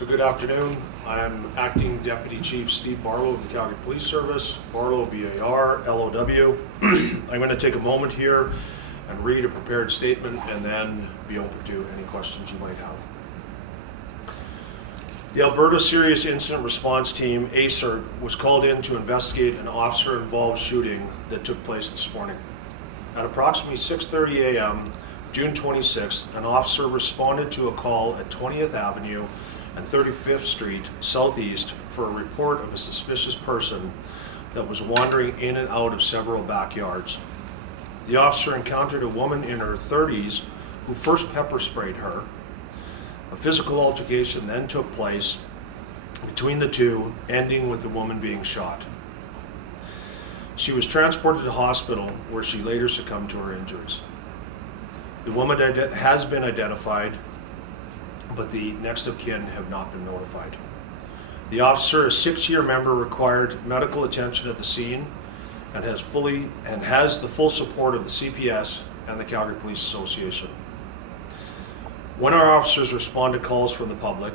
So good afternoon. I'm Acting Deputy Chief Steve Barlow of the Calgary Police Service, Barlow, B-A-R-L-O-W. I'm going to take a moment here and read a prepared statement and then be open to any questions you might have. The Alberta Serious Incident Response Team, ASIRT, was called in to investigate an officer-involved shooting that took place this morning. At approximately 6:30 a.m., June 26th, an officer responded to a call at 20th Avenue and 35th Street Southeast for a report of a suspicious person that was wandering in and out of several backyards. The officer encountered a woman in her 30s who first pepper sprayed her. A physical altercation then took place between the two, ending with the woman being shot. She was transported to hospital where she later succumbed to her injuries. The woman has been identified, but the next of kin have not been notified. The officer, a 6-year member, required medical attention at the scene and has the full support of the CPS and the Calgary Police Association. When our officers respond to calls from the public,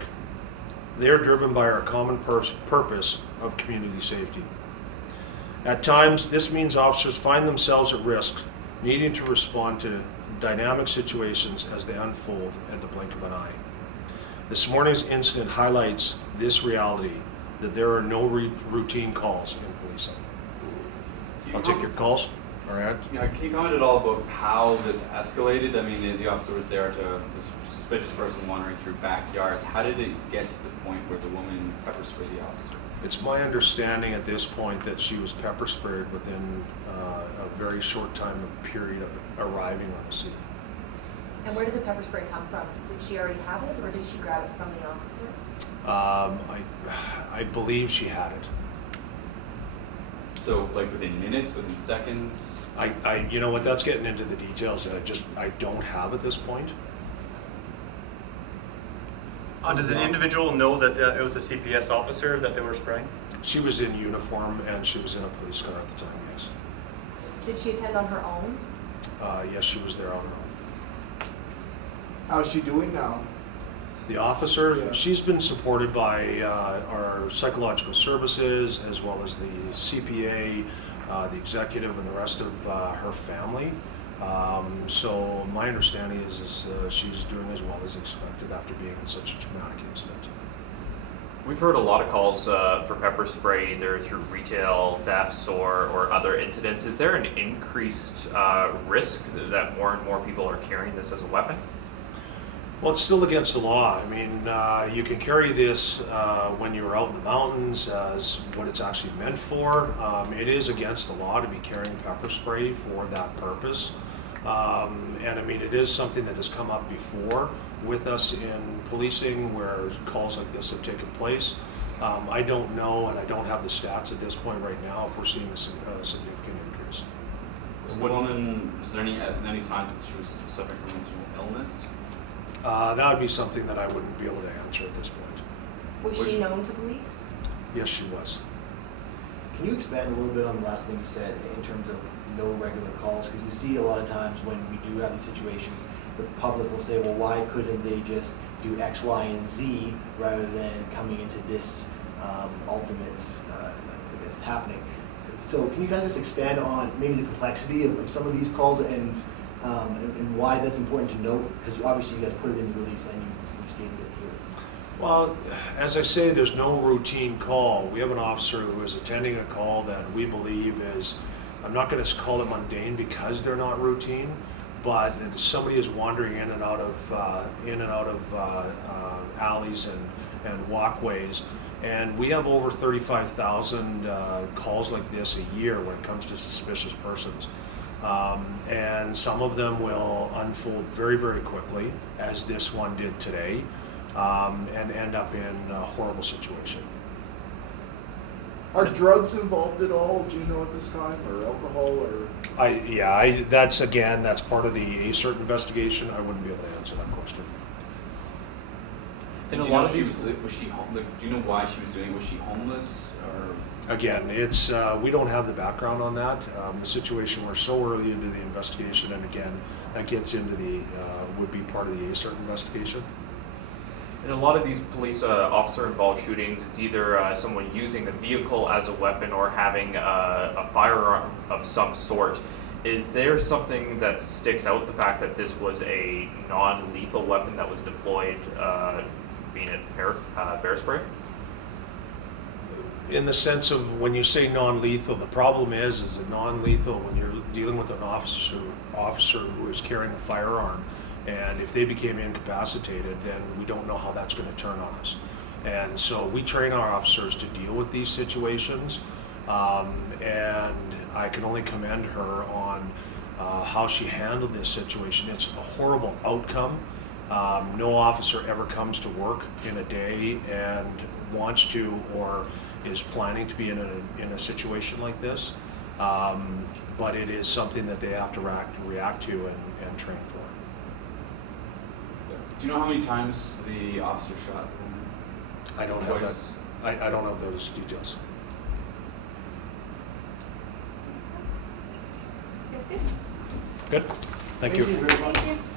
they are driven by our common purpose of community safety. At times, this means officers find themselves at risk, needing to respond to dynamic situations as they unfold at the blink of an eye. This morning's incident highlights this reality, that there are no routine calls in policing. I'll take your calls. All right. Yeah, can you comment at all about how this escalated? I mean, the officer was there to this suspicious person wandering through backyards. How did it get to the point where the woman pepper sprayed the officer? It's my understanding at this point that she was pepper sprayed within a very short time period of arriving on the scene. And where did the pepper spray come from? Did she already have it, or did she grab it from the officer? I believe she had it. So, like within minutes, within seconds? You know what, that's getting into the details that I don't have at this point. Does the individual know that it was a CPS officer that they were spraying? She was in uniform and she was in a police car at the time, yes. Did she attend on her own? Yes, she was there on her own. How's she doing now? The officer, Yeah. she's been supported by our psychological services as well as the CPA, the executive, and the rest of her family. So my understanding is she's doing as well as expected after being in such a traumatic incident. We've heard a lot of calls for pepper spray either through retail thefts or other incidents. Is there an increased risk that more and more people are carrying this as a weapon? Well, it's still against the law. I mean, you can carry this when you're out in the mountains as what it's actually meant for. It is against the law to be carrying pepper spray for that purpose. And I mean, it is something that has come up before with us in policing where calls like this have taken place. I don't know, and I don't have the stats at this point right now, if we're seeing a significant increase. Was the woman, was there any signs that she was suffering from mental illness? That would be something that I wouldn't be able to answer at this point. Was she known to police? Yes, she was. Can you expand a little bit on the last thing you said in terms of no regular calls? Because you see a lot of times when we do have these situations, the public will say, well, why couldn't they just do X, Y, and Z rather than coming into this ultimate, I guess, happening? So can you kind of just expand on maybe the complexity of some of these calls and why that's important to note? Because obviously you guys put it in the release and you stated it here. Well, as I say, there's no routine call. We have an officer who is attending a call that we believe is, I'm not going to call it mundane because they're not routine, but that somebody is wandering in and out of alleys and walkways. And we have over 35,000 calls like this a year when it comes to suspicious persons. And some of them will unfold very, very quickly, as this one did today, and end up in a horrible situation. Are drugs involved at all, do you know, at this time, or alcohol, or? That's part of the ASIRT investigation. I wouldn't be able to answer that question. And a lot of these, was she do you know why she was doing it? Was she homeless or? Again, it's we don't have the background on that. The situation, we're so early into the investigation, and again, that gets into the would be part of the ASIRT investigation. In a lot of these police officer-involved shootings, it's either someone using a vehicle as a weapon or having a firearm of some sort. Is there something that sticks out, the fact that this was a non-lethal weapon that was deployed, being it bear spray? In the sense of when you say non-lethal, the problem is that non-lethal when you're dealing with an officer who is carrying a firearm, and if they became incapacitated, then we don't know how that's going to turn on us. And so we train our officers to deal with these situations, and I can only commend her on how she handled this situation. It's a horrible outcome. No officer ever comes to work in a day and wants to or is planning to be in a situation like this, but it is something that they have to react to and train for. Do you know how many times the officer shot? I don't have that. Twice. I don't have those details. That's good. Good. Thank you. very much. Thank you.